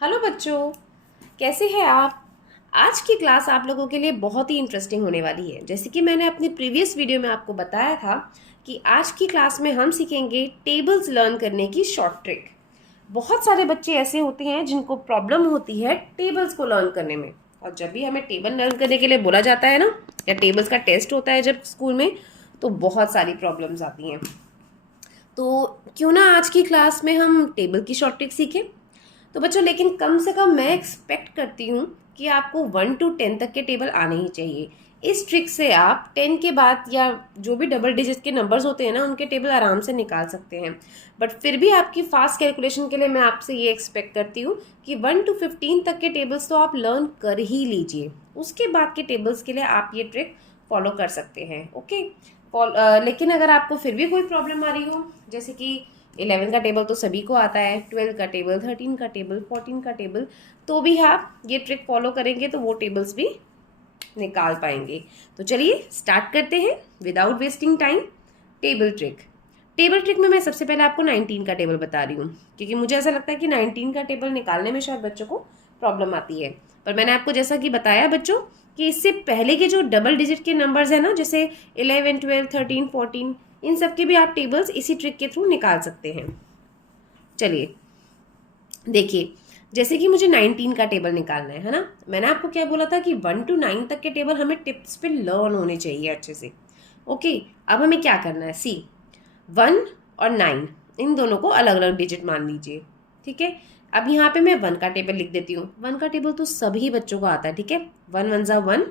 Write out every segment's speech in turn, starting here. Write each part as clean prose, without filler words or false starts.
Hello बच्चों, कैसे हैं आप। आज की क्लास आप लोगों के लिए बहुत ही इंटरेस्टिंग होने वाली है। जैसे कि मैंने अपनी प्रीवियस वीडियो में आपको बताया था कि आज की क्लास में हम सीखेंगे टेबल्स लर्न करने की शॉर्ट ट्रिक। बहुत सारे बच्चे ऐसे होते हैं जिनको प्रॉब्लम होती है टेबल्स को लर्न करने में, और जब भी हमें टेबल लर्न करने के लिए बोला जाता है ना, या टेबल्स का टेस्ट होता है जब स्कूल में, तो बहुत सारी प्रॉब्लम्स आती हैं। तो क्यों ना आज की क्लास में हम टेबल की शॉर्ट ट्रिक सीखें। तो बच्चों, लेकिन कम से कम मैं एक्सपेक्ट करती हूँ कि आपको 1 to 10 तक के टेबल आने ही चाहिए। इस ट्रिक से आप 10 के बाद या जो भी डबल डिजिट के नंबर्स होते हैं ना, उनके टेबल आराम से निकाल सकते हैं। बट फिर भी आपकी फास्ट कैलकुलेशन के लिए मैं आपसे ये एक्सपेक्ट करती हूँ कि 1 to 15 तक के टेबल्स तो आप लर्न कर ही लीजिए। उसके बाद के टेबल्स के लिए आप ये ट्रिक फॉलो कर सकते हैं। ओके। लेकिन अगर आपको फिर भी कोई प्रॉब्लम आ रही हो, जैसे कि 11 का टेबल तो सभी को आता है, 12 का टेबल, 13 का टेबल, 14 का टेबल, तो भी आप ये ट्रिक फॉलो करेंगे तो वो टेबल्स भी निकाल पाएंगे। तो चलिए स्टार्ट करते हैं without wasting time. Table trick. Table trick में मैं सबसे पहले आपको 19 का टेबल बता रही हूँ, क्योंकि मुझे ऐसा लगता है कि 19 का टेबल निकालने में शायद बच्चों को प्रॉब्लम आती है। पर मैंने आपको जैसा कि बताया बच्चों कि इससे पहले के जो डबल डिजिट के नंबर्स हैं ना, जैसे 11, 12, 13, 14, इन सब के भी आप टेबल्स इसी ट्रिक के थ्रू निकाल सकते हैं। चलिए देखिए, जैसे कि मुझे 19 का टेबल निकालना है ना, मैंने आपको क्या बोला था कि 1 to 9 तक के टेबल हमें टिप्स पे लर्न होने चाहिए अच्छे से। ओके। अब हमें क्या करना है, सी 1 और 9 इन दोनों को अलग अलग डिजिट मान लीजिए। ठीक है। अब यहाँ पे मैं 1 का टेबल लिख देती हूँ। 1 का टेबल तो सभी बच्चों को आता है। ठीक है। 1 1 ज़ा 1,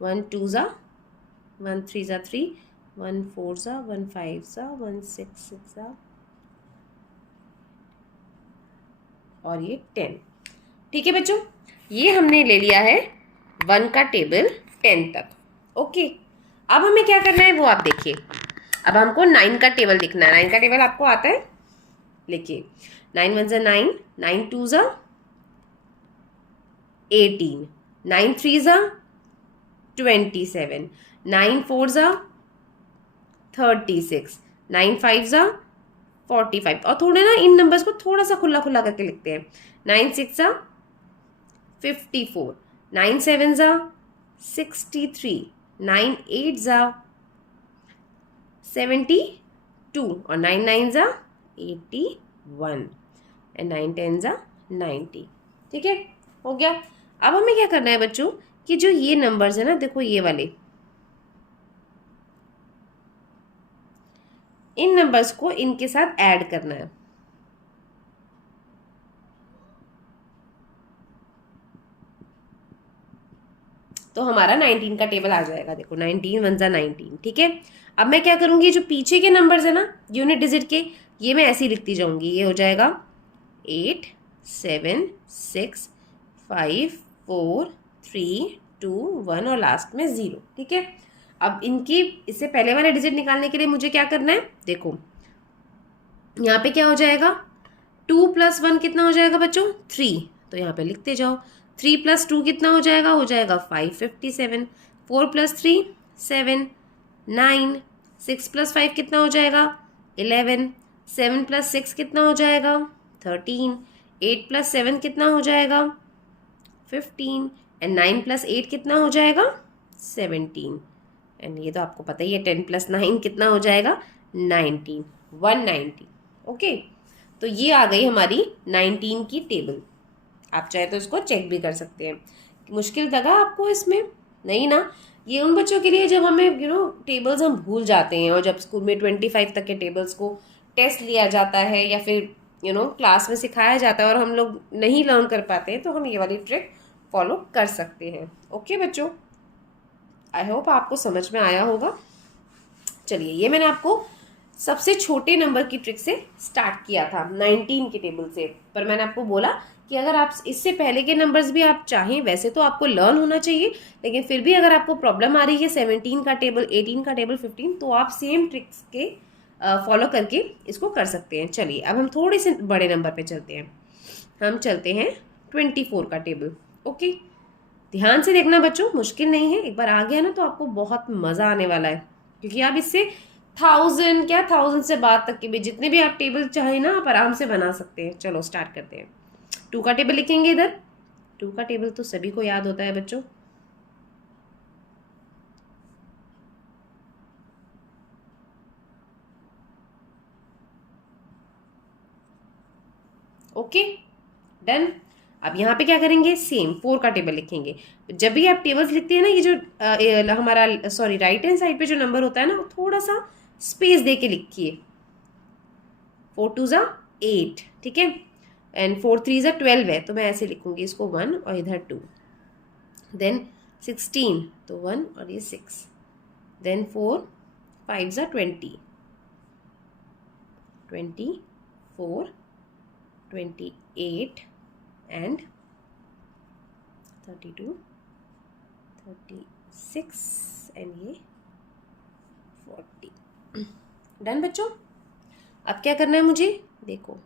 1 2 ज़ा 1 3 ज़ा 3, 1 4 ज़ा 1 5 ज़ा 1 6 6 ज़ा, और ये 10। ठीक है बच्चों, ये हमने ले लिया है 1 का टेबल 10 तक। ओके। अब हमें क्या करना है वो आप देखिए। अब हमको 9 का टेबल लिखना है। 9 का टेबल आपको आता है, लिखिए। 9 1 ज़ा 9, 9 2 ज़ा 18, 9 3 ज़ा 27, 9 4 ज़ा 36, 9 5 ज़ा 45। और थोड़े ना इन नंबर्स को थोड़ा सा खुला खुला करके लिखते हैं। 9 6 ज़ा 54, 9 7 ज़ा 63, 9 8 ज़ा 72, और 9 9 ज़ा 81, एंड 9 10 ज़ा 90। ठीक है, हो गया। अब हमें क्या करना है बच्चों कि जो ये नंबर्स है ना, देखो ये वाले, इन नंबर्स को इनके साथ ऐड करना है। तो हमारा 19 का टेबल आ जाएगा। देखो 19 1 ज़ा 19। ठीक है। अब मैं क्या करूंगी, जो पीछे के नंबर्स है ना यूनिट डिजिट के, ये मैं ऐसे ही लिखती जाऊंगी। ये हो जाएगा 8 7 6 5 4 3 2 1, और लास्ट में 0। ठीक है। अब इनकी इससे पहले वाले डिजिट निकालने के लिए मुझे क्या करना है, देखो यहाँ पे क्या हो जाएगा, 2 + 1 कितना हो जाएगा बच्चों, 3। तो यहाँ पे लिखते जाओ। 3 + 2 कितना हो जाएगा 5 57। 4 + 3 7, 9। 6 + 5 कितना हो जाएगा 11। 7 + 6 कितना हो जाएगा 13। 8 + 7 कितना हो जाएगा 15, एंड 9 + 8 कितना हो जाएगा 17। एंड ये तो आपको पता ही है, 10 + 9 कितना हो जाएगा 19, 190। ओके। तो ये आ गई हमारी 19 की टेबल। आप चाहे तो इसको चेक भी कर सकते हैं। मुश्किल लगा आपको इसमें? नहीं ना। ये उन बच्चों के लिए जब हमें टेबल्स हम भूल जाते हैं, और जब स्कूल में 25 तक के टेबल्स को टेस्ट लिया जाता है, या फिर क्लास में सिखाया जाता है और हम लोग नहीं लर्न कर पाते हैं, तो हम ये वाली ट्रिक फॉलो कर सकते हैं। ओके बच्चों, आई होप आपको समझ में आया होगा। चलिए, ये मैंने आपको सबसे छोटे नंबर की ट्रिक से स्टार्ट किया था 19 के टेबल से। पर मैंने आपको बोला कि अगर आप इससे पहले के नंबर्स भी आप चाहें, वैसे तो आपको लर्न होना चाहिए, लेकिन फिर भी अगर आपको प्रॉब्लम आ रही है 17 का टेबल, 18 का टेबल, 15, तो आप सेम ट्रिक्स के फॉलो करके इसको कर सकते हैं। चलिए, अब हम थोड़े से बड़े नंबर पे चलते हैं। हम चलते हैं 24 का टेबल। ओके। ध्यान से देखना बच्चों, मुश्किल नहीं है। एक बार आ गया ना तो आपको बहुत मज़ा आने वाला है, क्योंकि आप इससे 1000 से बाद तक के भी जितने भी आप टेबल चाहे ना, आप आराम से बना सकते हैं। चलो स्टार्ट करते हैं। 2 का टेबल लिखेंगे इधर। 2 का टेबल तो सभी को याद होता है बच्चों। Okay done. अब यहाँ पे क्या करेंगे, सेम 4 का टेबल लिखेंगे। जब भी आप टेबल्स लिखते हैं ना, ये जो हमारा सॉरी राइट हैंड साइड पे जो नंबर होता है ना, थोड़ा सा स्पेस दे के लिखिए। 4 2 ज़ा 8, ठीक है, एंड 4 3 ज़ा 12 है, तो मैं ऐसे लिखूंगी इसको 1 और इधर 2। देन 16 तो 1 और ये 6। देन 4 5 ज़ा 20, 24 28 एंड 32 36 एंड ये 40। डन बच्चों। अब क्या करना है मुझे, देखो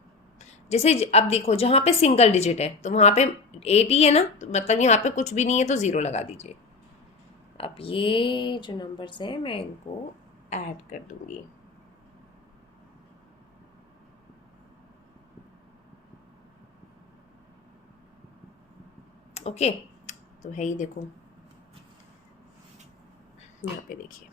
जैसे अब देखो जहाँ पे सिंगल डिजिट है तो वहाँ पे 8 ही है ना, तो मतलब यहाँ पे कुछ भी नहीं है तो 0 लगा दीजिए। अब ये जो नंबर्स हैं मैं इनको ऐड कर दूंगी। ओके तो है ही, देखो यहाँ पे देखिए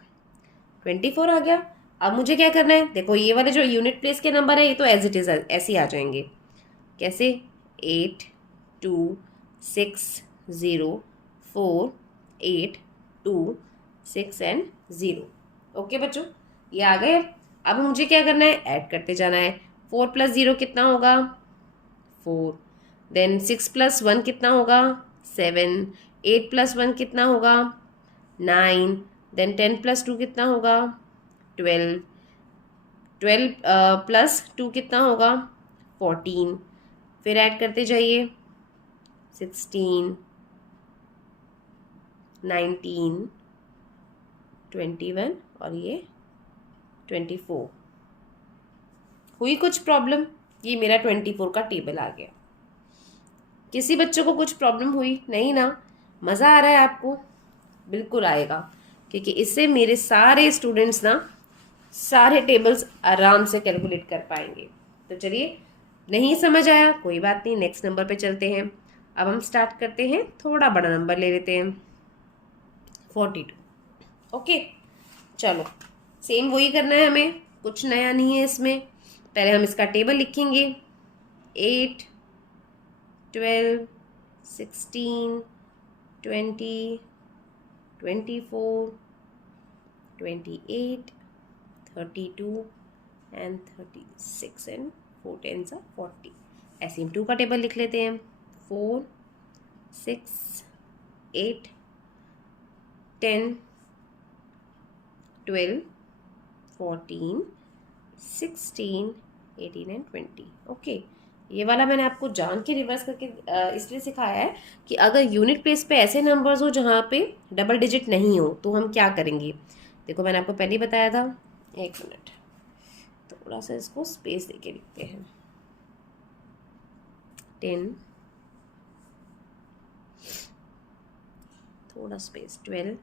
24 आ गया। अब मुझे क्या करना है, देखो ये वाले जो यूनिट प्लेस के नंबर है ये तो एज इट इज ऐसे ही आ जाएंगे। कैसे, 8 2 6 0 4 8 2 6 एंड 0। ओके बच्चों, ये आ गए। अब मुझे क्या करना है, ऐड करते जाना है। 4 + 0 कितना होगा, 4। देन 6 + 1 कितना होगा, 7। 8 + 1 कितना होगा, 9। देन 10 + 2 कितना होगा, 12। 12 + 2 कितना होगा, 14। फिर ऐड करते जाइए, 16 19 21 और ये 24। हुई कुछ प्रॉब्लम, ये मेरा 24 का टेबल आ गया। किसी बच्चों को कुछ प्रॉब्लम हुई नहीं ना, मज़ा आ रहा है आपको, बिल्कुल आएगा, क्योंकि इससे मेरे सारे स्टूडेंट्स ना सारे टेबल्स आराम से कैलकुलेट कर पाएंगे। तो चलिए, नहीं समझ आया कोई बात नहीं, नेक्स्ट नंबर पे चलते हैं। अब हम स्टार्ट करते हैं, थोड़ा बड़ा नंबर ले लेते हैं, 42। ओके चलो, सेम वही करना है हमें, कुछ नया नहीं है इसमें। पहले हम इसका टेबल लिखेंगे, 8 12 16 20 24 28 32 एंड 36 एंड 4 10 40। ऐसे हम 2 का टेबल लिख लेते हैं, 4 6 8 10 12 14 16 18 एंड 20। ओके, ये वाला मैंने आपको जान के रिवर्स करके इसलिए सिखाया है कि अगर यूनिट प्लेस पे ऐसे नंबर्स हो जहाँ पे डबल डिजिट नहीं हो तो हम क्या करेंगे। देखो मैंने आपको पहले ही बताया था, एक मिनट, थोड़ा सा इसको स्पेस देके लिखते हैं। 10, थोड़ा स्पेस, 12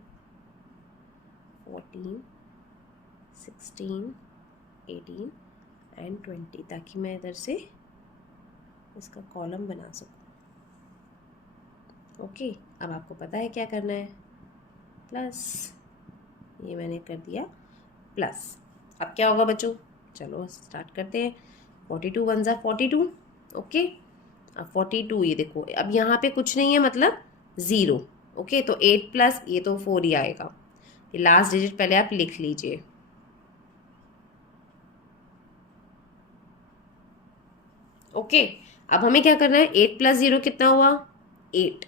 14 16 18 एंड 20, ताकि मैं इधर से इसका कॉलम बना सकूं। ओके, अब आपको पता है क्या करना है, प्लस, ये मैंने कर दिया प्लस। अब क्या होगा बच्चों, चलो स्टार्ट करते हैं। 42 1 ज़ा 42। ओके, अब 42, ये देखो अब यहाँ पे कुछ नहीं है मतलब 0। ओके, तो 8 प्लस ये तो 4 ही आएगा। ये लास्ट डिजिट पहले आप लिख लीजिए। ओके, अब हमें क्या करना है, 8 + 0 कितना हुआ, 8।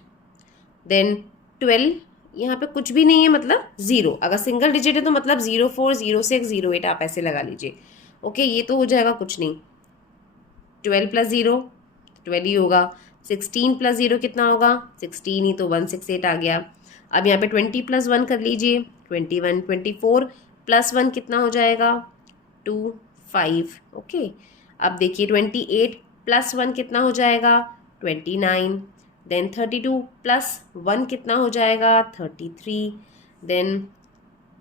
देन 12, यहाँ पे कुछ भी नहीं है मतलब 0। अगर सिंगल डिजिट है तो मतलब 04 06 08 आप ऐसे लगा लीजिए। ओके, ये तो हो जाएगा कुछ नहीं। 12 + 0 12 ही होगा। 16 + 0 कितना होगा, 16 ही, तो 168 आ गया। अब यहाँ पे 20 + 1 कर लीजिए, 21। 24 + 1 कितना हो जाएगा, 2 5। ओके, अब देखिए 28 + 1 कितना हो जाएगा, 29। देन 32 + 1 कितना हो जाएगा, 33। देन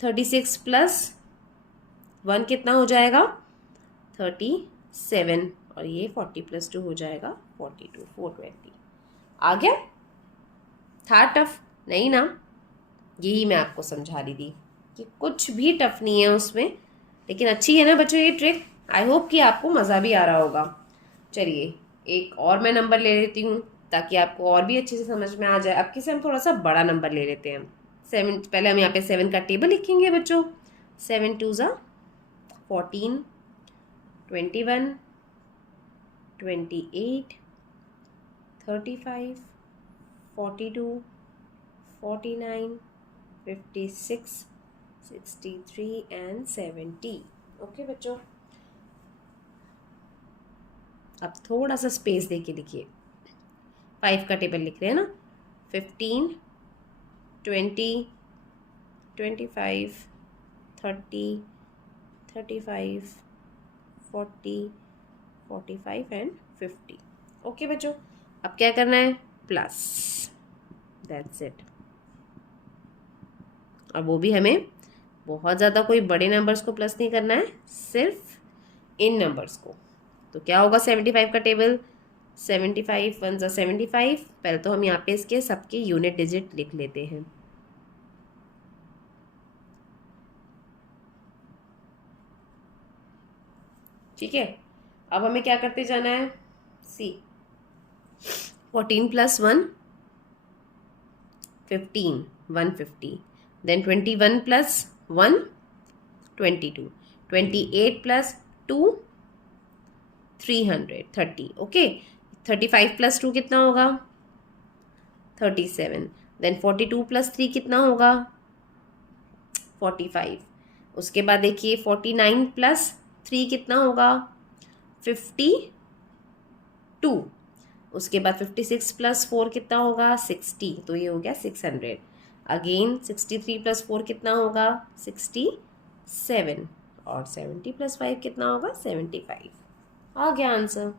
36 + 1 कितना हो जाएगा, 37। और ये 40 + 2 हो जाएगा 42, 420। आ गया? था टफ? नहीं ना, यही मैं आपको समझा रही थी कि कुछ भी टफ नहीं है उसमें, लेकिन अच्छी है ना बच्चों ये ट्रिक। आई होप कि आपको मज़ा भी आ रहा होगा। चलिए एक और मैं नंबर ले लेती हूँ ताकि आपको और भी अच्छे से समझ में आ जाए। अब किसे हम थोड़ा सा बड़ा नंबर ले लेते हैं। 7, पहले हम यहाँ पे 7 का टेबल लिखेंगे बच्चों। 7 2 ज़ा 14, 21, 28, 35, 42, 49, 56, 63 एंड 70। ओके बच्चों, अब थोड़ा सा स्पेस दे के लिखिए। 5 का टेबल लिख रहे हैं ना। 15, 20, 25, 30, 35, 40, 45 एंड 50। ओके बच्चों, अब क्या करना है? Plus, that's it. और वो भी हमें बहुत ज़्यादा कोई बड़े नंबर्स को प्लस नहीं करना है, सिर्फ इन नंबर्स को। तो क्या होगा 75 का टेबल? 75 1 ज़ा 75। पहले तो हम यहाँ पे इसके सबके यूनिट डिजिट लिख लेते हैं। ठीक है, अब हमें क्या करते जाना है? सी 14 + 1 15, 150, देन 21 + 1 22, 28 + 2 330। ओके, 35 + 2 कितना होगा? 37, देन 42 + 3 कितना होगा? 45। उसके बाद देखिए 49 + 3 कितना होगा? 52। उसके बाद 56 + 4 कितना होगा? 60, तो ये हो गया 600। अगेन 63 + 4 कितना होगा? 67। और 70 + 5 कितना होगा? 75। आ गया आंसर।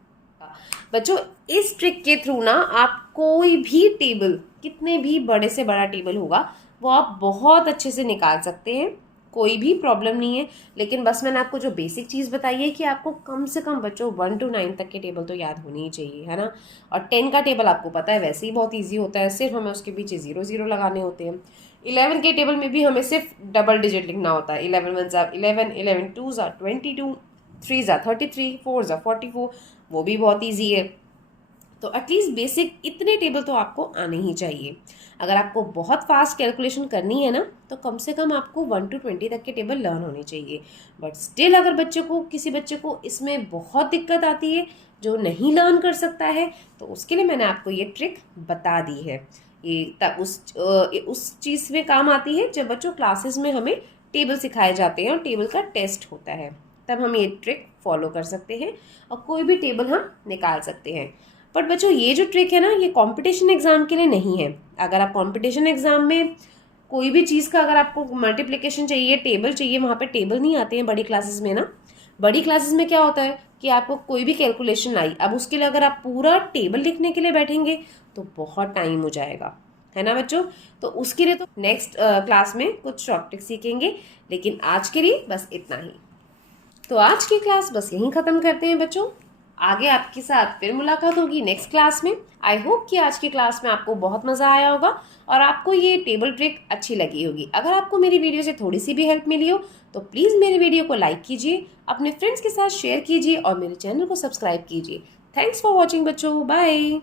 बच्चों इस ट्रिक के थ्रू ना आप कोई भी टेबल, कितने भी बड़े से बड़ा टेबल होगा, वो आप बहुत अच्छे से निकाल सकते हैं। कोई भी प्रॉब्लम नहीं है। लेकिन बस मैंने आपको जो बेसिक चीज़ बताई है कि आपको कम से कम बच्चों 1 to 9 तक के टेबल तो याद होने ही चाहिए, है ना। और 10 का टेबल आपको पता है वैसे ही बहुत ईजी होता है, सिर्फ हमें उसके पीछे 0 0 लगाने होते हैं। 11 के टेबल में भी हमें सिर्फ डबल डिजिट लिखना होता है। 11 1 ज़ा 11, 11 2 ज़ा 22, 3 ज़ा 33, 4 ज़ा 44, वो भी बहुत ईजी है। तो एटलीस्ट बेसिक इतने टेबल तो आपको आने ही चाहिए। अगर आपको बहुत फास्ट कैलकुलेशन करनी है ना, तो कम से कम आपको 1 to 20 तक के टेबल लर्न होने चाहिए। बट स्टिल अगर किसी बच्चे को इसमें बहुत दिक्कत आती है, जो नहीं लर्न कर सकता है, तो उसके लिए मैंने आपको ये ट्रिक बता दी है। ये तब उस चीज़ में काम आती है जब बच्चों क्लासेस में हमें टेबल सिखाए जाते हैं और टेबल का टेस्ट होता है, तब हम ये ट्रिक फॉलो कर सकते हैं और कोई भी टेबल हम निकाल सकते हैं। बट बच्चों ये जो ट्रिक है ना, ये कंपटीशन एग्जाम के लिए नहीं है। अगर आप कंपटीशन एग्जाम में कोई भी चीज़ का अगर आपको मल्टीप्लिकेशन चाहिए, टेबल चाहिए, वहाँ पे टेबल नहीं आते हैं बड़ी क्लासेस में ना। बड़ी क्लासेस में क्या होता है कि आपको कोई भी कैलकुलेशन आई, अब उसके लिए अगर आप पूरा टेबल लिखने के लिए बैठेंगे तो बहुत टाइम हो जाएगा, है ना बच्चों। तो उसके लिए तो नेक्स्ट क्लास में कुछ शॉर्ट ट्रिक सीखेंगे, लेकिन आज के लिए बस इतना ही। तो आज की क्लास बस यहीं ख़त्म करते हैं बच्चों। आगे आपके साथ फिर मुलाकात होगी नेक्स्ट क्लास में। आई होप कि आज की क्लास में आपको बहुत मज़ा आया होगा और आपको ये टेबल ट्रिक अच्छी लगी होगी। अगर आपको मेरी वीडियो से थोड़ी सी भी हेल्प मिली हो तो प्लीज़ मेरी वीडियो को लाइक कीजिए, अपने फ्रेंड्स के साथ शेयर कीजिए और मेरे चैनल को सब्सक्राइब कीजिए। थैंक्स फॉर वॉचिंग बच्चों, बाय।